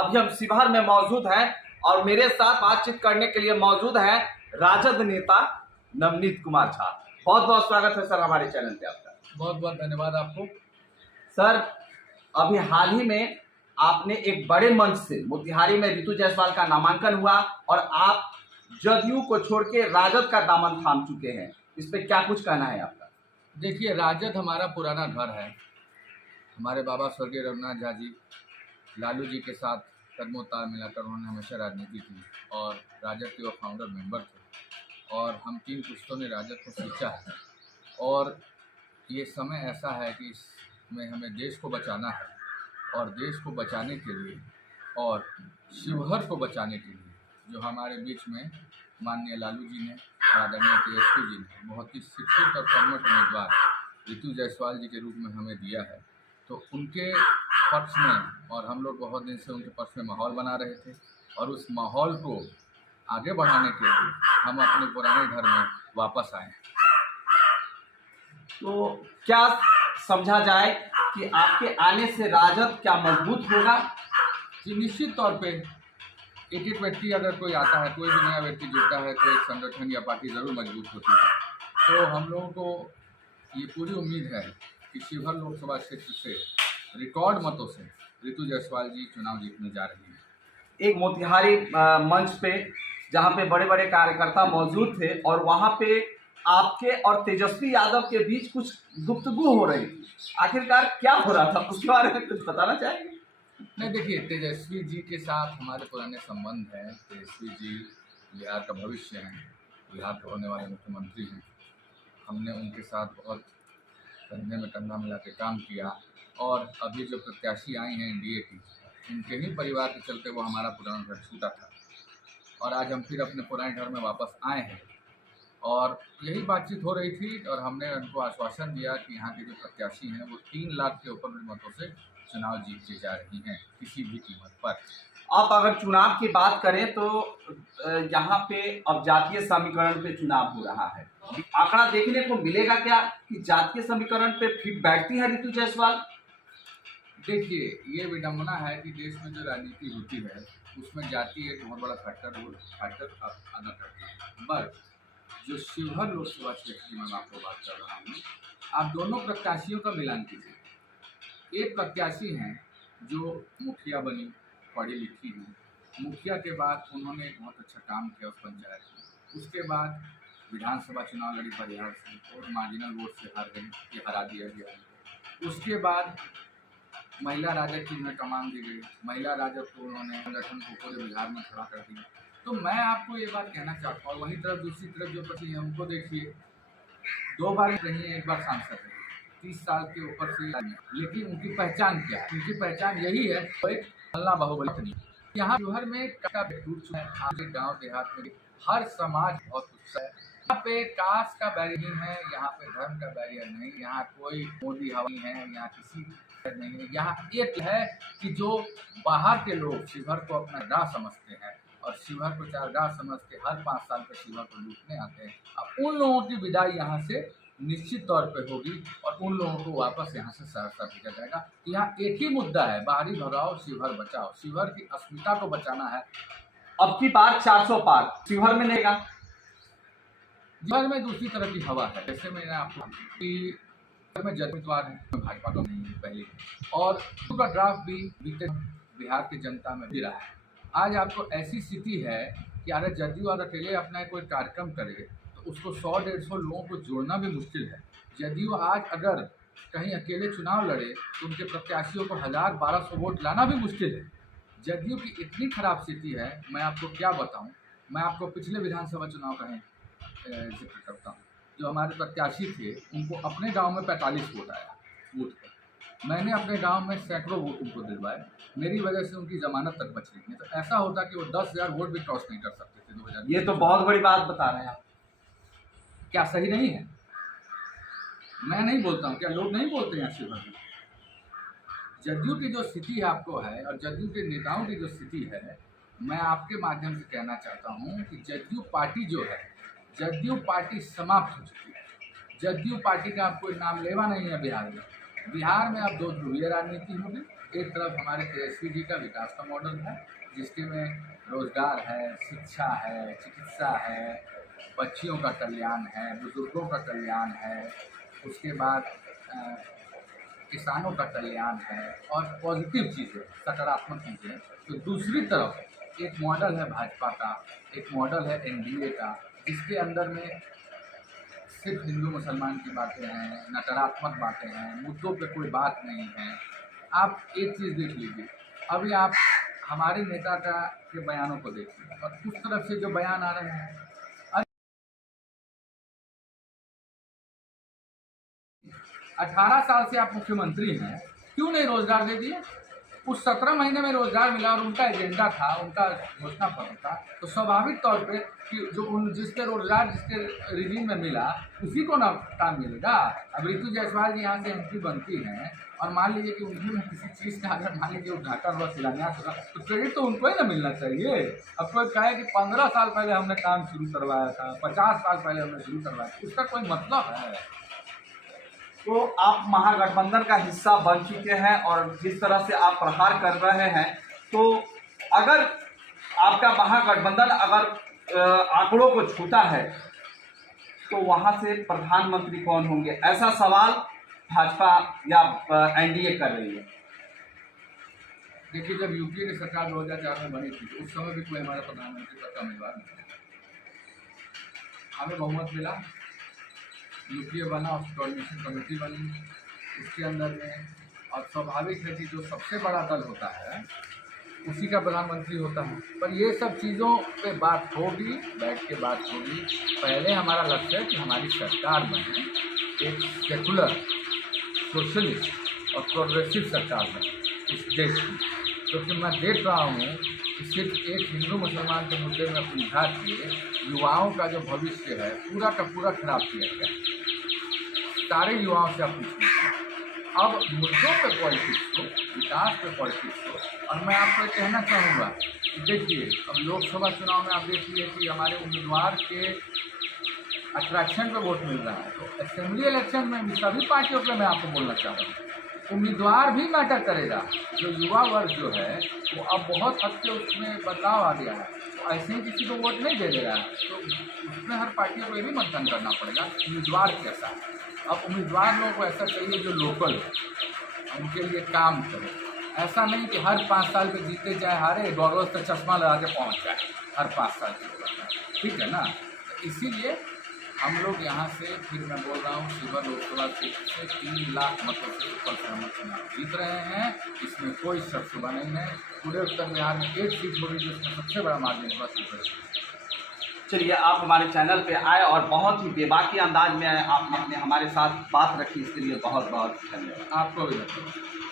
अभी हम शिवहर में मौजूद हैं और मेरे साथ बातचीत करने के लिए मौजूद हैं राजद नेता नवनीत कुमार झा। बहुत बहुत स्वागत है सर हमारे चैनल पे आपका। बहुत बहुत धन्यवाद आपको। सर, अभी हाल ही में आपने एक बड़े मंच से मोतिहारी में रितु जायसवाल का नामांकन हुआ और आप जदयू को छोड़ के राजद का दामन थाम चुके हैं, इस पे क्या कुछ कहना है आपका? देखिए, राजद हमारा पुराना घर है। हमारे बाबा स्वर्गीय रघुनाथ झा जी लालू जी के साथ कदमों ताल मिलाकर उन्होंने हमेशा राजनीति की और राजद के वो फाउंडर मेंबर थे और हम 3 पुश्तों ने राजद को सींचा है। और ये समय ऐसा है कि इसमें हमें देश को बचाना है और देश को बचाने के लिए और शिवहर को बचाने के लिए जो हमारे बीच में माननीय लालू जी ने, आदरणीय तेजस्वी जी ने बहुत ही शिक्षित और कर्मठ उम्मीदवार रितु जायसवाल जी के रूप में हमें दिया है, तो उनके पक्ष में और हम लोग बहुत दिन से उनके पक्ष में माहौल बना रहे थे और उस माहौल को आगे बढ़ाने के लिए हम अपने पुराने घर में वापस आए। तो क्या समझा जाए कि आपके आने से राजद क्या मजबूत होगा? जी, निश्चित तौर पे एक व्यक्ति अगर कोई आता है, कोई भी नया व्यक्ति जुड़ता है तो एक संगठन या पार्टी ज़रूर मजबूत होती है। तो हम लोगों को ये पूरी उम्मीद है कि शिवहर लोकसभा क्षेत्र से रिकॉर्ड मतों से रितु जायसवाल जी चुनाव जीतने जा रही हैं। एक मोतिहारी मंच पे जहाँ पे बड़े बड़े कार्यकर्ता मौजूद थे और वहाँ पे आपके और तेजस्वी यादव के बीच कुछ गुफ्तगू हो रही थी, आखिरकार क्या हो रहा था उसके बारे में कुछ बताना चाहेंगे? नहीं, देखिए, तेजस्वी जी के साथ हमारे पुराने संबंध हैं। तेजस्वी जी बिहार का भविष्य हैं, बिहार के होने वाले मुख्यमंत्री हैं। हमने उनके साथ बहुत कंधे में कंधा मिला के काम किया और अभी जो प्रत्याशी आई हैं एनडीए की, उनके ही परिवार के चलते वो हमारा पुराना घर छूटा था और आज हम फिर अपने पुराने घर में वापस आए हैं और यही बातचीत हो रही थी और हमने उनको आश्वासन दिया कि यहाँ के जो प्रत्याशी हैं वो 3 लाख के ऊपर मतों से चुनाव जीतने जा रही हैं किसी भी कीमत पर। आप अगर चुनाव की बात करें तो यहाँ पे अब जातीय समीकरण पे चुनाव हो रहा है, आंकड़ा देखने को मिलेगा क्या कि जातीय समीकरण पे फिट बैठती है रितु जायसवाल? देखिए, ये विडम्बना है कि देश में जो राजनीति होती है उसमें जाति एक बहुत बड़ा फैक्टर अदा करती है। बस जो शिवहर लोकसभा क्षेत्र की मैं आपको बात कर रहा हूँ, आप दोनों प्रत्याशियों का मिलान कीजिए। एक प्रत्याशी हैं जो मुखिया बनी, पढ़ी लिखी हैं, मुखिया के बाद उन्होंने एक बहुत अच्छा काम किया उस पंचायत में, उसके बाद विधानसभा चुनाव लड़ी परिहार से और मार्जिनल वोट से हार गई, ये हरा दिया गया। उसके बाद महिला राजद की उन्हें कमान दी गई, महिला राजद को उन्होंने संगठन को पूरे बिहार में खड़ा कर दिया। तो मैं आपको ये बात कहना चाहता हूँ, वहीं तरफ दूसरी तरफ जो पति है उनको देखिए, 2 बार रही है, 1 बार सांसद रही, 30 साल के ऊपर से, लेकिन उनकी पहचान क्या है? उनकी पहचान यही है, वो एक हल्ला बाहुबली। यहाँ शिवहर में का टूट चुका है, आगे गाँव देहात में हर समाज बहुत उत्साह है। यहाँ पे कास्ट का बैरियर नहीं है, यहाँ पे धर्म का बैरियर नहीं, यहाँ कोई मोदी हवा नहीं है, यहाँ किसी नहीं है। यहाँ एक है कि जो बाहर के लोग शिवहर को अपना राह समझते हैं और शिवहर को चारगाह समझ के हर 5 साल पर शिवहर को लूटने आते हैं, अब उन लोगों की विदाई यहाँ से निश्चित तौर पे होगी और उन लोगों को वापस यहाँ से सहरसा भेजा जाएगा। यहाँ एक ही मुद्दा है, बाहरी भगाओ, शिवहर बचाओ। शिवहर की अस्मिता को बचाना है। अब की बार 400 पार शिवहर में नहीं, शिवहर में दूसरी तरह की हवा है। जैसे मैंने आपको कि में जदयू है, भाजपा का नहीं है पहले, और उसका ड्राफ्ट भी बीते बिहार की जनता में भी रहा है। आज आपको ऐसी स्थिति है कि अगर जदयू और अकेले अपना कोई कार्यक्रम करे तो उसको 100-150 लोगों को जोड़ना भी मुश्किल है। जदयू आज अगर कहीं अकेले चुनाव लड़े तो उनके प्रत्याशियों को 1000-1200 वोट लाना भी मुश्किल है। जदयू की इतनी खराब स्थिति है, मैं आपको क्या बताऊं। मैं आपको पिछले विधानसभा चुनाव का जिक्र करता हूँ। जो हमारे प्रत्याशी थे उनको अपने गांव में 45 वोट आया बूथ पर। मैंने अपने गांव में सैकड़ों वोट उनको दिलवाए, मेरी वजह से उनकी जमानत तक बच रही है। तो ऐसा होता कि वो 10,000 वोट भी क्रॉस नहीं कर सकते थे 2000। ये तो बहुत बड़ी बात बता रहे हैं आप। क्या सही नहीं है? मैं नहीं बोलता हूँ, क्या लोग नहीं बोलते हैं शिवहर में? जदयू की जो स्थिति है आपको है और जदयू के नेताओं की जो स्थिति है, मैं आपके माध्यम से कहना चाहता हूँ कि जदयू पार्टी जो है, जदयू पार्टी समाप्त हो चुकी है। जदयू पार्टी का अब कोई नाम लेवा नहीं है बिहार में। बिहार में अब 2 ध्रुवीय राजनीति होगी। एक तरफ हमारे तेजस्वी जी का विकास का मॉडल है, जिसके में रोजगार है, शिक्षा है, चिकित्सा है, बच्चियों का कल्याण है, बुजुर्गों का कल्याण है, उसके बाद किसानों का कल्याण है और पॉजिटिव चीज़ें, सकारात्मक चीज़ें। तो दूसरी तरफ एक मॉडल है भाजपा का, एक मॉडल है एनडीए का, जिसके अंदर में सिर्फ हिंदू मुसलमान की बातें हैं, नकारात्मक बातें हैं, मुद्दों पे कोई बात नहीं है। आप एक चीज़ देख लीजिए, अभी आप हमारे नेता के बयानों को देखिए और उस तरफ से जो बयान आ रहे हैं, 18 साल से आप मुख्यमंत्री हैं, क्यों नहीं रोजगार दे दिए? उस 17 महीने में रोजगार मिला और उनका एजेंडा था, उनका घोषणा पत्र था, तो स्वाभाविक तौर पे कि जो जिसके रोजगार जिसके रिजीम में मिला उसी को ना काम मिलेगा। अब रितु जायसवाल जी यहाँ से एमपी बनती हैं और मान लीजिए कि उन्हीं में किसी चीज़ का अगर मान लीजिए उद्घाटन हुआ, शिलान्यास होगा, तो क्रेडिट तो उनको ही ना मिलना चाहिए। अब कोई कहे कि 15 साल पहले हमने काम शुरू करवाया था, 50 साल पहले हमने शुरू करवाया, उसका कोई मतलब है? तो आप महागठबंधन का हिस्सा बन चुके हैं और जिस तरह से आप प्रहार कर रहे हैं, तो अगर आपका महागठबंधन अगर आंकड़ों को छूता है तो वहां से प्रधानमंत्री कौन होंगे, ऐसा सवाल भाजपा या एनडीए कर रही है। देखिए, जब यूपीए की सरकार 2004 में बनी थी तो उस समय भी कोई हमारा प्रधानमंत्री पद का उम्मीदवार नहीं था। हमें बहुमत मिला, यूपीए बना, उस कोऑर्डिनेशन कमेटी बनी, उसके अंदर में, और स्वाभाविक है कि जो सबसे बड़ा दल होता है उसी का प्रधानमंत्री होता है। पर ये सब चीज़ों पे बात होगी, बैठ के बात होगी। पहले हमारा लक्ष्य है कि हमारी सरकार बने एक सेकुलर, सोशलिस्ट और प्रोग्रेसिव सरकार बने इस देश की। क्योंकि मैं देख रहा हूँ कि सिर्फ एक हिंदू मुसलमान के मुद्दे में उलझा के युवाओं का जो भविष्य है पूरा का पूरा खराब किया गया। सारे युवाओं से आप पूछिए, अब मुद्दों पे पॉलिटिक्स हो, विकास पे पॉलिटिक्स हो। और मैं आपको कहना चाहूँगा कि देखिए, अब लोकसभा चुनाव में आप देखिए कि हमारे उम्मीदवार के अट्रैक्शन पे वोट मिल रहा है, तो असेंबली इलेक्शन में भी सभी पार्टियों पे मैं आपको बोलना चाह रहा हूँ, उम्मीदवार भी मैटर करेगा। जो युवा वर्ग जो है वो अब बहुत हद से उसमें बदलाव आ गया है, तो ऐसे ही किसी को वोट नहीं दे दे रहा है, तो उसमें हर पार्टी को ये भी मंथन करना पड़ेगा उम्मीदवार कैसा है। अब उम्मीदवार लोगों को ऐसा चाहिए जो लोकल हो, उनके लिए काम करे। ऐसा नहीं कि हर 5 साल पे जीते जाए, हारे गौरव से चश्मा लगा के पहुँच जाए हर 5 साल के, ठीक है ना। तो इसीलिए हम लोग यहाँ से, फिर मैं बोल रहा हूँ, शिवहर लोकसभा सीट से 3 लाख मतों से ऊपर से हम चुनाव जीत रहे हैं। इसमें कोई शक शुबा नहीं है। पूरे उत्तर बिहार में एक सीट होगी जिसमें सबसे बड़ा मार्जिन हुआ सीट। चलिए, आप हमारे चैनल पे आए और बहुत ही बेबाकी अंदाज में आपने हमारे साथ बात रखी, इसके लिए बहुत बहुत धन्यवाद। आपको भी धन्यवाद।